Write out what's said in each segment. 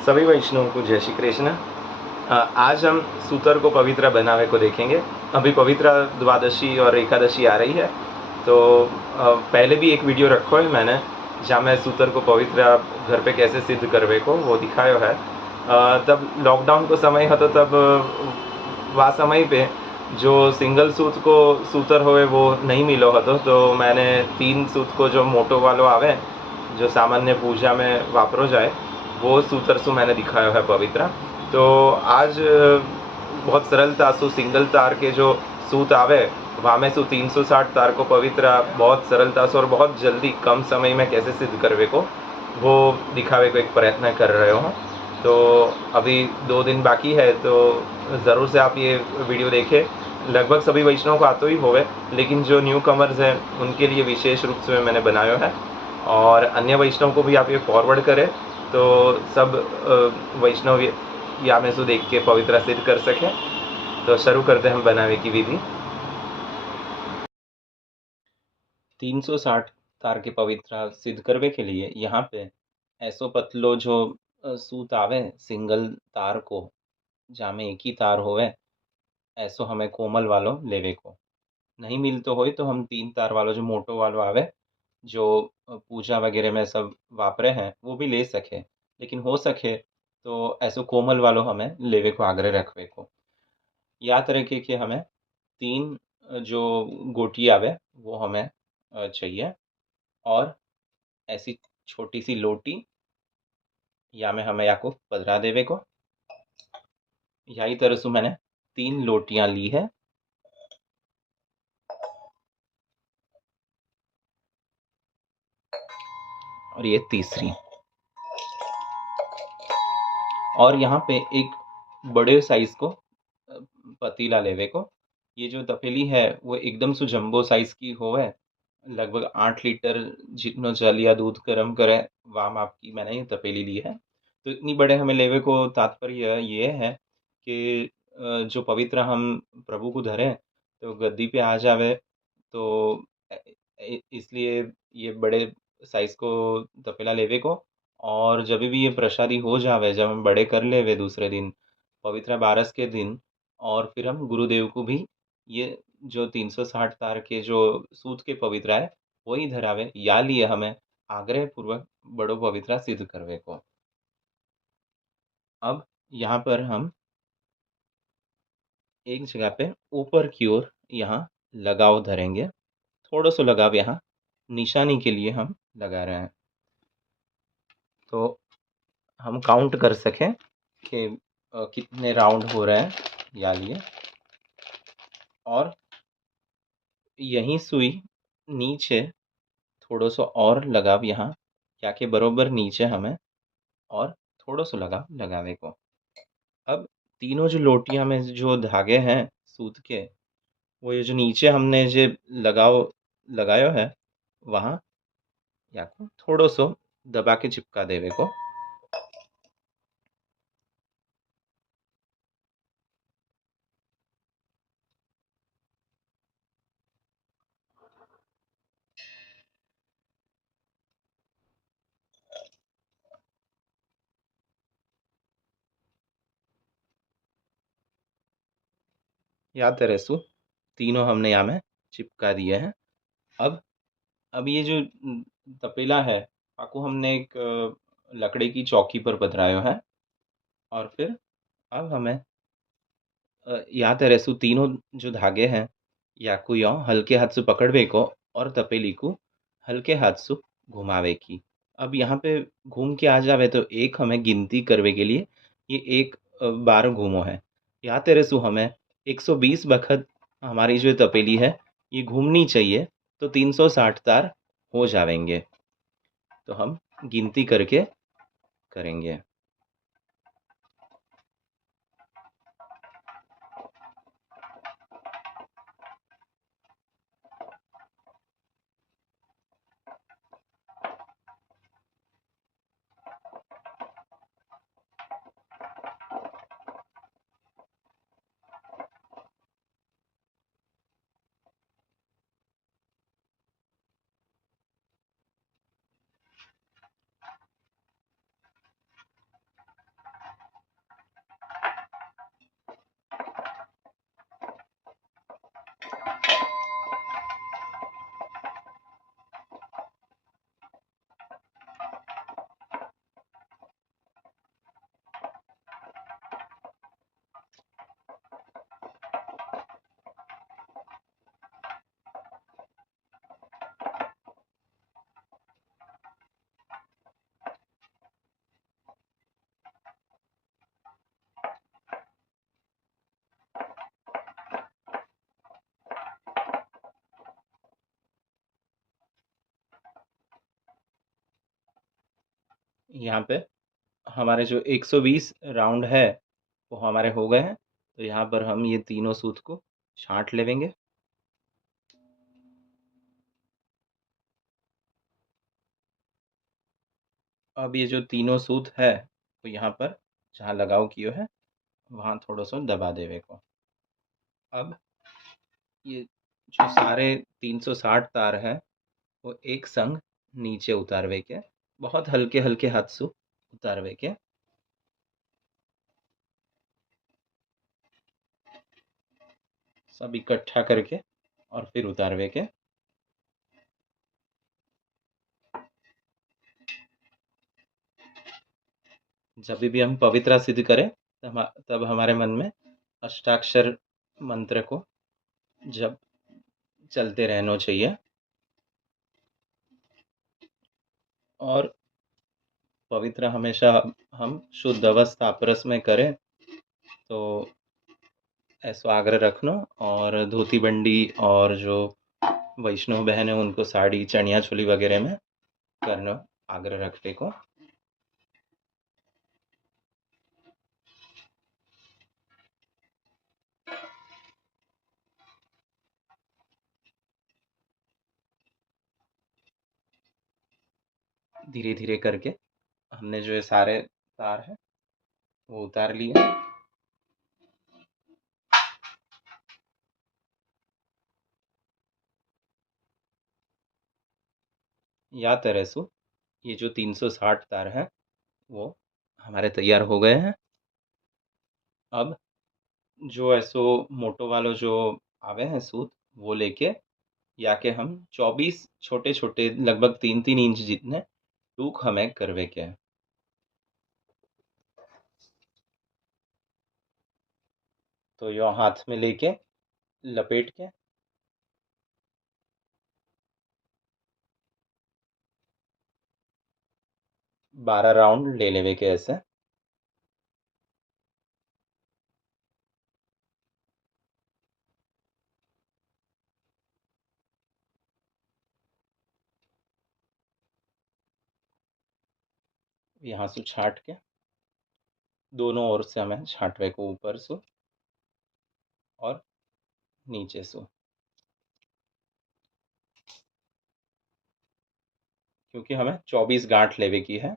सभी वैष्णवों को जय श्री कृष्ण। आज हम सूतर को पवित्र बनावे को देखेंगे। अभी पवित्र द्वादशी और एकादशी आ रही है, तो पहले भी एक वीडियो रखो है मैंने, जहाँ मैं सूतर को पवित्र घर पे कैसे सिद्ध करवे को वो दिखायो है। तब लॉकडाउन को समय हो, तो तब वह समय पे जो सिंगल सूत को सूतर होए वो नहीं मिलो હતો, तो मैंने 3 सूत को जो मोटो वालो आवे, जो सामान्य पूजा में वापरो जाए, वो सूतर से मैंने दिखाया है पवित्र। तो आज बहुत सरलता से सिंगल तार के जो सूत आवे, वहाँ में 360 तार को पवित्र बहुत सरलता से और बहुत जल्दी कम समय में कैसे सिद्ध करवे को वो दिखावे को एक प्रयत्न कर रहे हो। तो अभी 2 दिन बाकी है, तो ज़रूर से आप ये वीडियो देखें। लगभग सभी वैष्णव को आते ही होवे, लेकिन जो न्यू कमर्स हैं उनके लिए विशेष रूप से मैंने बनाया है, और अन्य वैष्णव को भी आप ये फॉरवर्ड करें, तो सब वैष्णव या में से देख के पवित्र सिद्ध कर सके। तो शुरू करते हैं हम बनावे की विधि। 360 तार के पवित्र सिद्ध करवे के लिए यहाँ पे ऐसो पतलो जो सूत आवे सिंगल तार को, जहाँ में एक ही तार होवे, ऐसो हमें कोमल वालो लेवे को। नहीं मिलतो होय तो हम 3 तार वालो जो मोटो वालो आवे, जो पूजा वगैरह में सब वापरे हैं, वो भी ले सके। लेकिन हो सके तो ऐसो कोमल वालो हमें लेवे को आग्रह रखवे को। याद रखिए कि हमें 3 जो गोटी आवे वो हमें चाहिए, और ऐसी छोटी सी लोटी या में हमें याको पधरा देवे को। यही तरह से मैंने 3 लोटियां ली है, और ये तीसरी। और यहाँ पे एक बड़े साइज को पतीला लेवे को। ये जो तपेली है वो एकदम से जम्बो साइज की होवे, लगभग 8 लीटर जितनो जल या दूध गर्म करे वाम आपकी मैंने ये तपेली ली है। तो इतनी बड़े हमें लेवे को तात्पर्य ये है कि जो पवित्र हम प्रभु को धरे तो गद्दी पे आ जावे, तो इसलिए ये बड़े साइज को तपेला लेवे को। और जब भी ये प्रसादी हो जावे, जब हम बड़े कर लेवे दूसरे दिन पवित्र बारस के दिन, और फिर हम गुरुदेव को भी ये जो 360 तार के जो सूत के पवित्रा है वही धरावे, या लिए हमें आग्रह पूर्वक बड़ो पवित्रा सिद्ध करवे को। अब यहाँ पर हम एक जगह पे ऊपर की ओर यहाँ लगाव धरेंगे। थोड़ा सा लगाव यहाँ निशानी के लिए हम लगा रहे हैं, तो हम काउंट कर सकें कि कितने राउंड हो रहे हैं या लिए। और यही सुई नीचे थोड़ा सा और लगाव यहाँ, या के बरोबर नीचे हमें और थोड़ा सा लगाव लगावे को। अब तीनों जो लोटियां में जो धागे हैं सूत के, वो ये जो नीचे हमने जो लगाव लगायो है वहाँ या को थोड़ा सा दबा के चिपका देवे को। याद तरह सु तीनों हमने यहाँ में चिपका दिए हैं। अब ये जो तपेला है आपको हमने एक लकड़ी की चौकी पर पधरायो है, और फिर अब हमें यहाँ तरह सु तीनों जो धागे हैं या को यो हल्के हाथ से पकड़वे को, और तपेली को हल्के हाथ से घुमावे की। अब यहाँ पे घूम के आ जावे तो एक हमें गिनती करवे के लिए ये एक बार घूमो है। यहाँ तेरे सु हमें 120 बखत हमारी जो तपेली है ये घूमनी चाहिए, तो 360 तार हो जावेंगे। तो हम गिनती करके करेंगे। यहाँ पे हमारे जो 120 राउंड है वो हमारे हो गए हैं। तो यहाँ पर हम ये तीनों सूत को छांट लेंगे। अब ये जो तीनों सूत है तो यहाँ पर जहाँ लगाव कियो है वहाँ थोड़ा सा दबा देवे को। अब ये जो सारे 360 तार है वो एक संग नीचे उतारवे के, बहुत हल्के हल्के हाथ से उतारवे के। सब इकट्ठा करके और फिर उतारवे के। जब भी हम पवित्रा सिद्ध करें तब हमारे मन में अष्टाक्षर मंत्र को जब चलते रहना चाहिए। और पवित्र हमेशा हम शुद्ध अवस्था अपरस में करें तो ऐसा आग्रह रखना। और धोती बंडी और जो वैष्णव बहन है उनको साड़ी चनिया चोली वगैरह में करना आग्रह रखने को। धीरे धीरे करके हमने जो ये सारे तार है वो उतार लिए। या तरह से ये जो 360 तार है वो हमारे तैयार हो गए हैं। अब जो ऐसो मोटो वालो जो आवे हैं सूत वो लेके या के हम 24 छोटे छोटे लगभग 3-3 इंच जितने टूक हमें करवे के हैं। तो यो हाथ में लेके लपेट के 12 राउंड ले लेवे के ऐसे। यहाँ से छाट के दोनों ओर से हमें छाटवे को, ऊपर से और नीचे से। क्योंकि हमें 24 गांठ लेवे की है।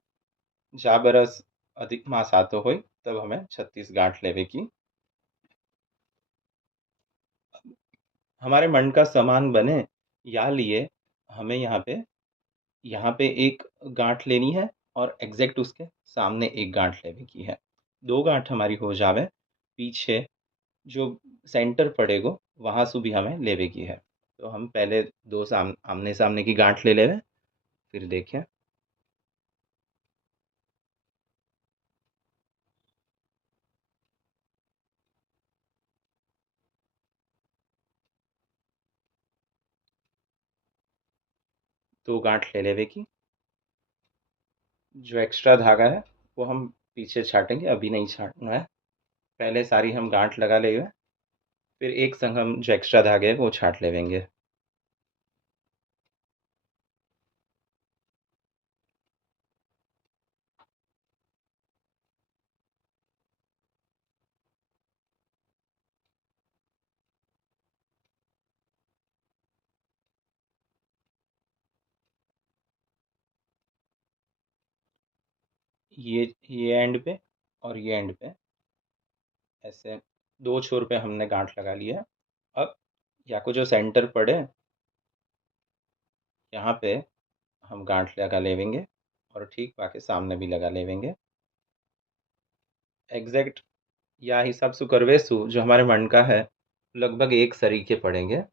जा बरस अधिक मास आतो हो तब हमें 36 गांठ लेवे की। हमारे मन का सामान बने या लिए हमें यहाँ पे एक गांठ लेनी है और एग्जैक्ट उसके सामने एक गांठ लेवे की है। 2 गांठ हमारी हो जावे, पीछे जो सेंटर पड़ेगो वहां से भी हमें लेवे की है। तो हम पहले दो आमने सामने की गांठ ले लेवे, फिर देखें। दो गांठ ले लेवे की। जो एक्स्ट्रा धागा है वो हम पीछे छाटेंगे, अभी नहीं छाटना है। पहले सारी हम गांठ लगा लेंगे, फिर एक संग हम जो एक्स्ट्रा धागे हैं वो छाट लेवेंगे। ये एंड पे और ये एंड पे ऐसे दो छोर पे हमने गांठ लगा लिया। अब या को जो सेंटर पड़े यहाँ पे हम गांठ लगा लेवेंगे और ठीक बाकी सामने भी लगा लेवेंगे। एग्जैक्ट या हिसाब से करवेसु जो हमारे मन का है लगभग एक सरीके पड़ेंगे।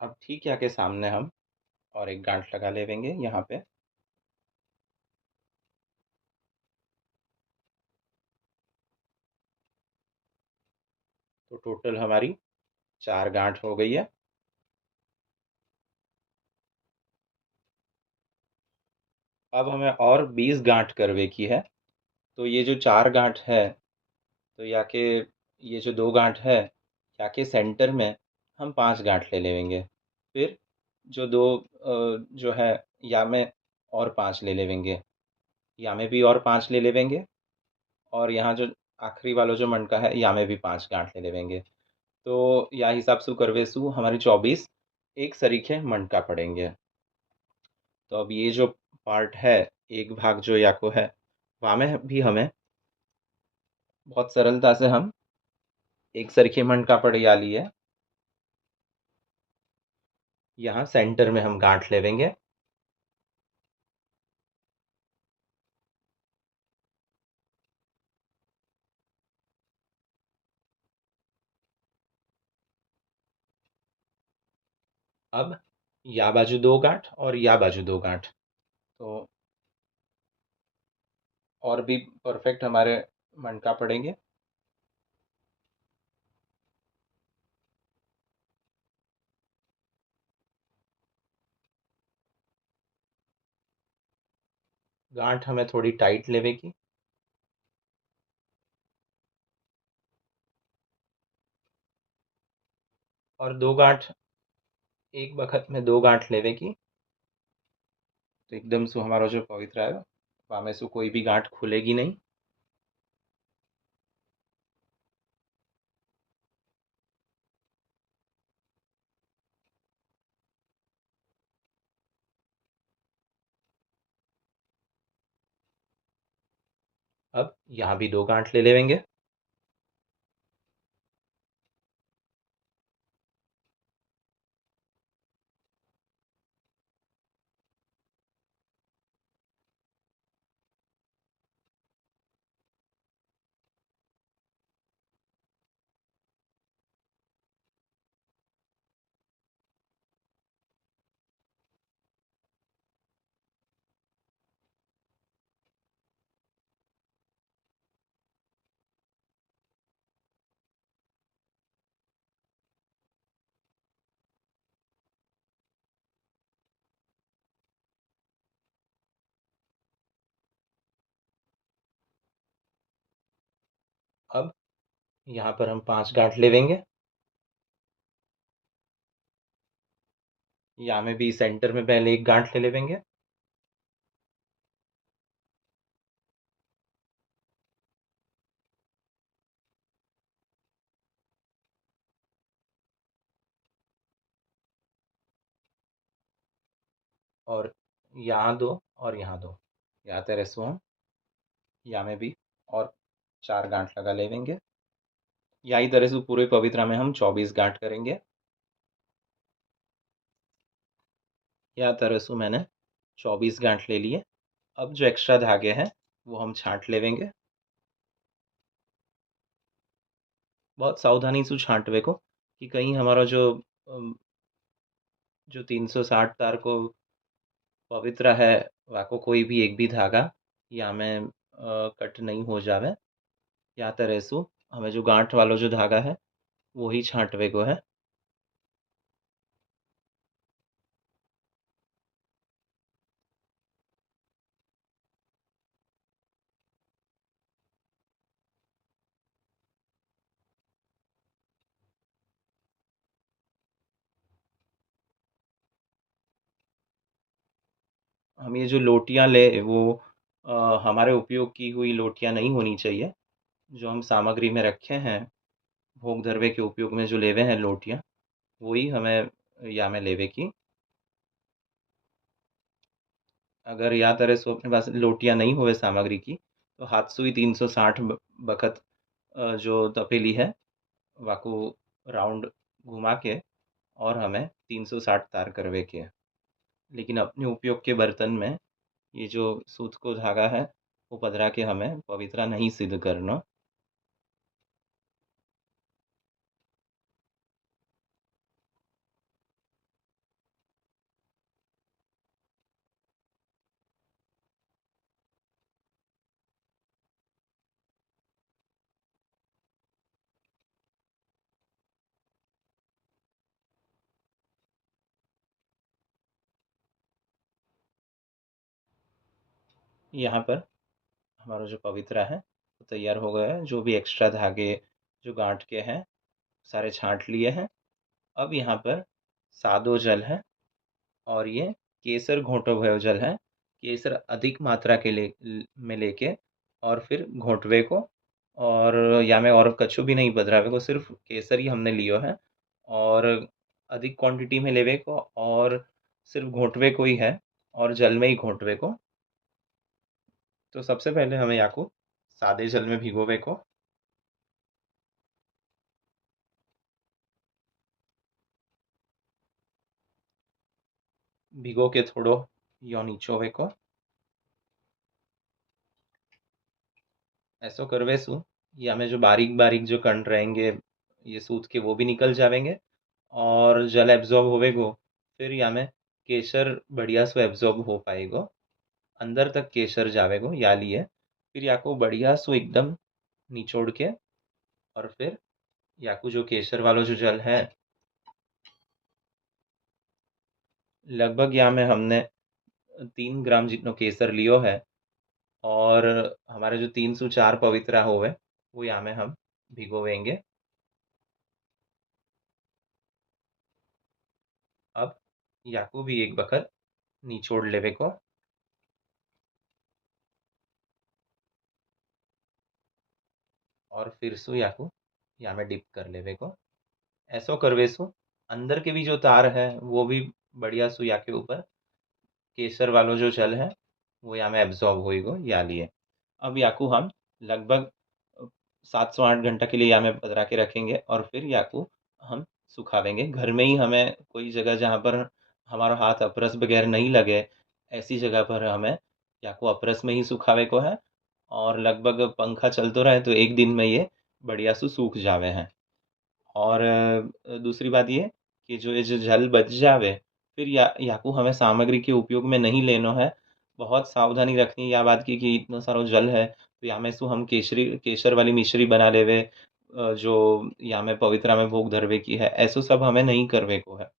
अब ठीक या के सामने हम और एक गांठ लगा लेवेंगे यहाँ पे। तो टोटल हमारी 4 गांठ हो गई है। अब हमें और 20 गांठ करवे की है। तो ये जो 4 गांठ है, तो या के ये जो 2 गांठ है, या के सेंटर में हम 5 गांठ ले लेंगे। फिर जो 2 जो है, या में और 5 ले लेंगे, या में भी और 5 ले लेंगे, और यहाँ जो आखिरी वाला जो मणका है, या में भी 5 गांठ ले लेंगे। तो या हिसाब से करवेसु हमारी 24 एक सरीखे मणका पड़ेंगे। तो अब ये जो पार्ट है, एक भाग जो या को है, वहाँ में भी हमें बहुत सरलता से हम एक सरीखे मणका पड़ या लिए। यहाँ सेंटर में हम गांठ लेवेंगे। अब या बाजू 2 गांठ और या बाजू 2 गांठ, तो और भी परफेक्ट हमारे मणका पड़ेंगे। गांठ हमें थोड़ी टाइट लेवेगी। और 2 गांठ, एक बखत में 2 गांठ लेवेगी, तो एकदम से हमारा जो पवित्र है, वहाँ में से कोई भी गांठ खुलेगी नहीं। अब यहाँ भी 2 गांठ ले लेंगे। अब यहाँ पर हम 5 गांठ लेवेंगे। यहाँ में भी सेंटर में पहले एक गांठ ले लेवेंगे। और यहाँ 2 और यहाँ 2, या तेरे सो हम यहाँ में भी और 4 गांठ लगा लेवेंगे। यही तरह से पूरे पवित्रा में हम 24 गांठ करेंगे। या तरह से मैंने 24 गांठ ले लिए। अब जो एक्स्ट्रा धागे हैं, वो हम छांट लेवेंगे। बहुत सावधानी से छांटवे को, कि कहीं हमारा जो 360 तार को पवित्र है, वाको कोई भी एक भी धागा या में कट नहीं हो जावे। या तरह से हमें जो गांठ वाला जो धागा है, वो ही छांटवे को है। हम ये जो लोटियां ले, वो हमारे उपयोग की हुई लोटियां नहीं होनी चाहिए। जो हम सामग्री में रखे हैं, भोग धरवे के उपयोग में जो लेवे हैं लोटियां, वही हमें या में लेवे की। अगर या तरह से अपने पास लोटियां नहीं होवे सामग्री की, तो हाथसुई 360 बखत जो तपेली है, वाको राउंड घुमा के और हमें 360 तार करवे के है। लेकिन अपने उपयोग के बर्तन में ये जो सूत को धागा है, वो पधरा के हमें पवित्रा नहीं सिद्ध करना। यहाँ पर हमारा जो पवित्रा है वो तैयार हो गया है। जो भी एक्स्ट्रा धागे जो गांठ के हैं सारे छांट लिए हैं। अब यहाँ पर सादो जल है और ये केसर घोंटो हुआ जल है। केसर अधिक मात्रा के में लेके और फिर घोंटवे को, और या में और कछु भी नहीं बदरावे को, सिर्फ केसर ही हमने लियो है और अधिक क्वांटिटी में लेवे को, और सिर्फ घोंटवे को ही है और जल में ही घोंटवे को। तो सबसे पहले हमें याकू सादे जल में भिगोवे को। भिगो के थोड़ो यो नीचोवे को। ऐसो करवे सु ये हमें जो बारीक बारीक जो कण रहेंगे ये सूत के वो भी निकल जावेंगे और जल एब्जॉर्ब होवेगो। फिर या में केसर बढ़िया से एब्जॉर्ब हो पाएगो, अंदर तक केसर जावेगो या लिए। फिर याको बढ़िया सो एकदम निचोड़ के और फिर याकू जो केसर वालो जो जल है लगभग यहाँ में हमने 3 ग्राम जितनो केसर लियो है और हमारे जो 304 पवित्रा होवे वो यहाँ में हम भिगोवेंगे। अब याकू भी एक बखत निचोड़ लेवे को। और फिर सु याकू यहाँ में डिप कर लेवे को। ऐसो करवे सु अंदर के भी जो तार है वो भी बढ़िया सु या के ऊपर केसर वालो जो जल है वो यहाँ में एब्जॉर्ब होएगो या लिए। अब याकू हम लगभग 7 से 8 घंटा के लिए यहाँ में पधरा के रखेंगे और फिर याकू हम सुखावेंगे घर में ही। हमें कोई जगह जहाँ पर हमारा हाथ अपरस बगैर नहीं लगे ऐसी जगह पर हमें याकू अपरस में ही सुखावे को है और लगभग पंखा चलते रहे तो एक दिन में ये बढ़िया से सूख जावे हैं। और दूसरी बात ये कि जो ये जो जल बच जावे फिर याकू हमें सामग्री के उपयोग में नहीं लेनो है। बहुत सावधानी रखनी है या बात की कि इतना सारा जल है तो या में सु हम केसर वाली मिश्री बना लेवे जो या में पवित्रा में भोग धरवे की है। ऐसो सब हमें नहीं करवे को है।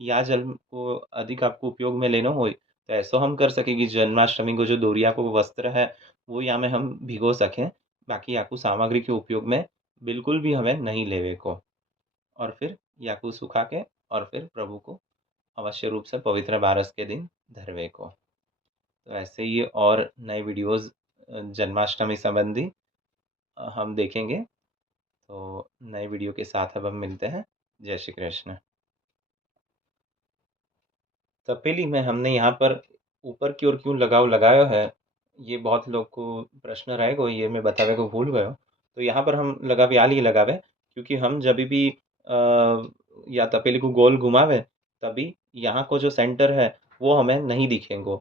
या जल को अधिक आपको उपयोग में लेना हो तो ऐसा हम कर सके कि जन्माष्टमी को जो दोरिया को वस्त्र है वो या में हम भिगो सकें। बाकी याकू सामग्री के उपयोग में बिल्कुल भी हमें नहीं लेवे को। और फिर याकू सुखा के और फिर प्रभु को अवश्य रूप से पवित्र बारस के दिन धरवे को। तो ऐसे ही और नए वीडियोस जन्माष्टमी संबंधी हम देखेंगे। तो नए वीडियो के साथ अब हम मिलते हैं। जय श्री कृष्ण। तपेली में हमने यहाँ पर ऊपर की ओर क्यों लगाव लगाया है ये बहुत लोग को प्रश्न रहेगा, ये मैं बतावे को भूल गयो। तो यहाँ पर हम लगावे आली लगावे क्योंकि हम जब भी या तपेली को गोल घुमावे तभी यहाँ को जो सेंटर है वो हमें नहीं दिखेंगे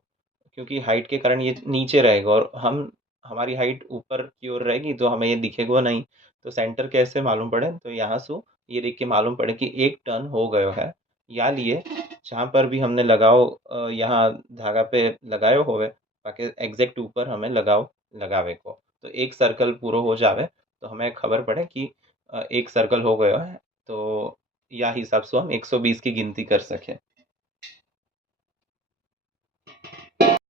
क्योंकि हाइट के कारण ये नीचे रहेगा और हम हमारी हाइट ऊपर की ओर रहेगी तो हमें ये दिखेगा नहीं। तो सेंटर कैसे मालूम पड़े तो यहाँ से ये देख के मालूम पड़े कि एक टर्न हो गयो है। या लिए जहाँ पर भी हमने लगाव यहाँ धागा पे लगायो होवे ताकि एग्जैक्ट ऊपर हमें लगाव लगावे को तो एक सर्कल पूरा हो जावे तो हमें खबर पड़े कि एक सर्कल हो गयो है। तो या हिसाब से हम 120 की गिनती कर सके।